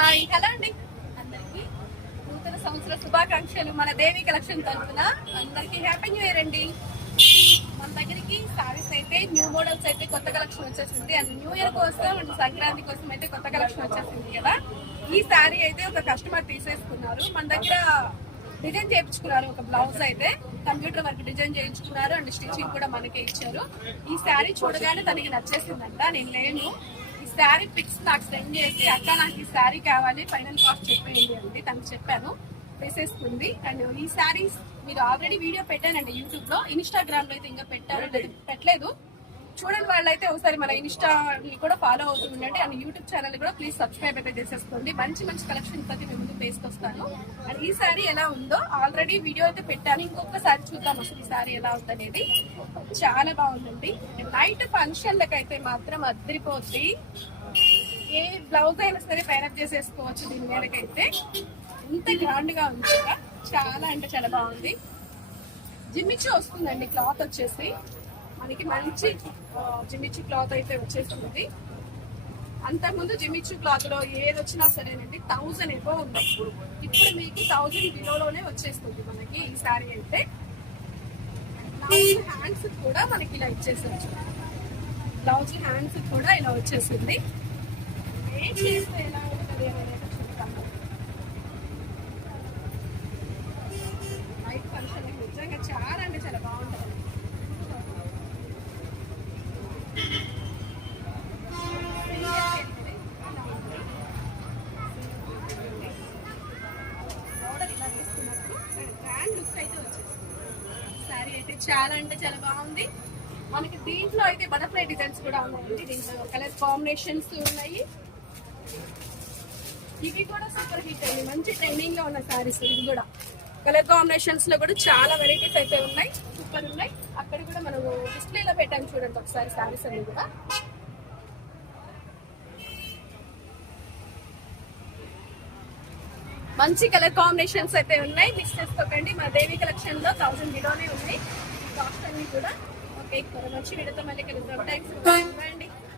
Hi hello అండి. అందరికి నూతన సంవత్సర శుభాకాంక్షలు మన దేవి కలెక్షన్ తరఫున. అందరికి హ్యాపీ న్యూ ఇయర్ అండి. మన దగ్గరికి సారీస్ అయితే న్యూ మోడల్స్ అయితే కొత్త కలెక్షన్ వచ్చేసింది. అండ్ న్యూ ఇయర్ కోసం అండ్ సంక్రాంతి కోసం అయితే కొత్త కలెక్షన్ వచ్చేసింది కదా. ఈ సారీ అయితే ఒక కస్టమర్ తీసేసుకున్నారు. మన దగ్గర డిజైన్ చేయించుకున్నారు ఒక బ్లౌజ్ అయితే. కంప్యూటర్ వర్క్ డిజైన్ చేయించుకున్నారు అండ్ స్టిచ్చింగ్ కూడా మనకే ఇచ్చారు. ఈ శారీ చూడగానే తనకి నచ్చేసిందంట. నేను లేను. శారీ పిక్స్ నాకు సెండ్ చేసి అక్క నాకు ఈ శారీ కావాలి ఫైనల్ కాస్ట్ చెప్పేయండి అండి తనకు చెప్పాను. వేసేసుకుంది. అండ్ ఈ శారీస్ మీరు ఆల్రెడీ వీడియో పెట్టానండి యూట్యూబ్లో ఇన్స్టాగ్రామ్లో అయితే ఇంకా పెట్టారు లేదు పెట్టలేదు. చూడండి వాళ్ళైతే ఒకసారి మన ఇన్స్టా కూడా ఫాలో అవుతూ ఉండండి. అండ్ యూట్యూబ్ ఛానల్ కూడా ప్లీజ్ సబ్స్క్రైబ్ అయితే చేసేసుకోండి. మంచి మంచి కలెక్షన్ ప్రతి మేము ముందు తీసుకొస్తాను అండ్ ఈ శారీ ఎలా ఉందో ఆల్రెడీ వీడియో అయితే పెట్టాను. ఇంకొకసారి చూద్దాం అసలు ఈ శారీ ఎలా ఉందనేది. చాలా బాగుందండి. నైట్ ఫంక్షన్లకు అయితే మాత్రం అద్దరిపోద్ది. ఏ బ్లౌజ్ అయినా సరే పైరప్ చేసేసుకోవచ్చు దీని మీదకైతే. ఇంత గ్రాండ్గా ఉంది కదా. చాలా అంటే చాలా బాగుంది. జిమ్మిచ్చి వస్తుందండి క్లాత్ వచ్చేసి. మనకి మంచి ఆ, జిమ్మిచ్చు క్లాత్ అయితే వచ్చేస్తుంది. అంతకుముందు జిమ్మిచ్చు క్లాత్లో ఏది వచ్చినా సరేనండి థౌజండ్ ఎబో ఉంది. ఇప్పుడు మీకు థౌజండ్ బిలోలోనే వచ్చేస్తుంది మనకి ఈ సారీ అయితే. బ్లౌజ్ హ్యాండ్స్ కూడా మనకి ఇలా ఇచ్చేసచ్చు బ్లౌజ్ హ్యాండ్స్ కూడా ఇలా వచ్చేసింది. చాలా అంటే చాలా బాగుంటుంది లుక్ అయితే అయితే చాలా అంటే చాలా బాగుంది మనకి దీంట్లో అయితే బటర్ఫ్లై డిజైన్స్ కూడా ఉన్నాయండి దీంట్లో కలర్ కాంబినేషన్స్ ఉన్నాయి. ఇవి కూడా సూపర్ హిట్ అండి. మంచి ట్రెండింగ్లో ఉన్న సారీస్ ఇవి కూడా. కలర్ కాంబినేషన్స్లో కూడా చాలా వెరైటీస్ అయితే ఉన్నాయి. సూపర్ ఉన్నాయి. అక్కడ కూడా మనం డిస్ప్లేలో పెట్టాము చూడండి ఒకసారి సారీస్ అన్ని కూడా. మంచి కలర్ కాంబినేషన్స్ అయితే ఉన్నాయి. మిక్స్ చేసుకోకండి. మా దేవి కలెక్షన్లో థౌసండ్ బిలోనే ఉంది. కాస్ట్ అన్ని కూడా. ఓకే మంచి వీడియోతో మళ్ళీ కలుద్దాం. థ్యాంక్స్